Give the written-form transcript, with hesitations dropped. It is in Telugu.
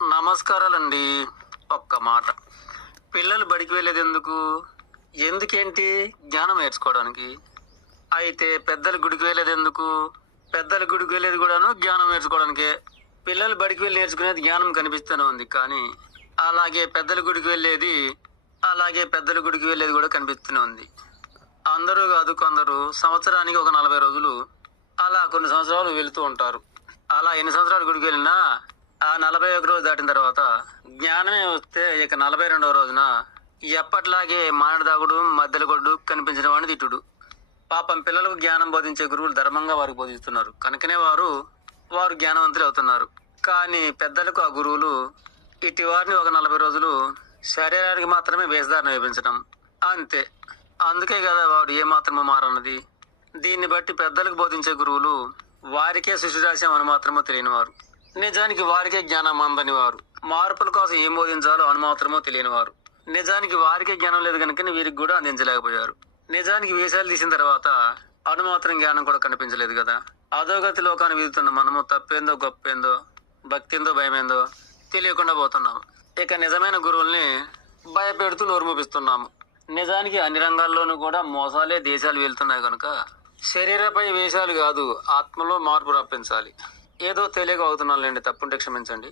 నమస్కారాలండి. ఒక్క మాట. పిల్లలు బడికి వెళ్ళేది ఎందుకు? ఎందుకేంటి? జ్ఞానం నేర్చుకోవడానికి. అయితే పెద్దలు గుడికి వెళ్ళేది ఎందుకు? పెద్దలు గుడికి వెళ్ళేది కూడాను జ్ఞానం నేర్చుకోవడానికే. పిల్లలు బడికి వెళ్ళి నేర్చుకునేది జ్ఞానం కనిపిస్తూనే ఉంది. కానీ అలాగే పెద్దలు గుడికి వెళ్ళేది కూడా కనిపిస్తూనే ఉంది. అందరూ కాదు, కొందరు సంవత్సరానికి ఒక 40 రోజులు అలా కొన్ని సంవత్సరాలు వెళుతూ ఉంటారు. అలా ఎన్ని సంవత్సరాలు గుడికి వెళ్ళినా ఆ 41 రోజు దాటిన తర్వాత జ్ఞానమే వస్తే ఇక 42వ రోజున ఎప్పట్లాగే మానదాగుడు మధ్యలో కొడు కనిపించిన వాడిని తిట్టుడు. పాపం పిల్లలకు జ్ఞానం బోధించే గురువులు ధర్మంగా వారికి బోధిస్తున్నారు కనుకనే వారు జ్ఞానవంతులు అవుతున్నారు. కానీ పెద్దలకు ఆ గురువులు ఇటు వారిని ఒక 40 రోజులు శరీరానికి మాత్రమే వేషధారణ వేపించడం అంతే. అందుకే కదా వాడు ఏమాత్రమో మారన్నది. దీన్ని బట్టి పెద్దలకు బోధించే గురువులు వారికే శిశురాశ్యం మాత్రమో తెలియని వారు, నిజానికి వారికే జ్ఞానం అందని వారు, మార్పుల కోసం ఏం బోధించాలో మాత్రమో తెలియని వారు, నిజానికి వారికే జ్ఞానం లేదు కనుక వీరికి కూడా అందించలేకపోయారు. నిజానికి వేషాలు తీసిన తర్వాత మాత్రం జ్ఞానం కూడా కనిపించలేదు కదా. అధోగతి లోకాన్ని వీదుతున్న మనము తప్పేందో గొప్పేందో భక్తిందో భయమేందో తెలియకుండా పోతున్నాము. ఇక నిజమైన గురువుల్ని భయపెడుతూ నోరు మూపిస్తున్నాము. నిజానికి అన్ని రంగాల్లోనూ కూడా మోసాలే దేశాలు వెళ్తున్నాయి కనుక శరీరపై వేషాలు కాదు, ఆత్మలో మార్పు రప్పించాలి. ఏదో తెలియక అవుతున్నానులేండి, తప్పుంటే క్షమించండి.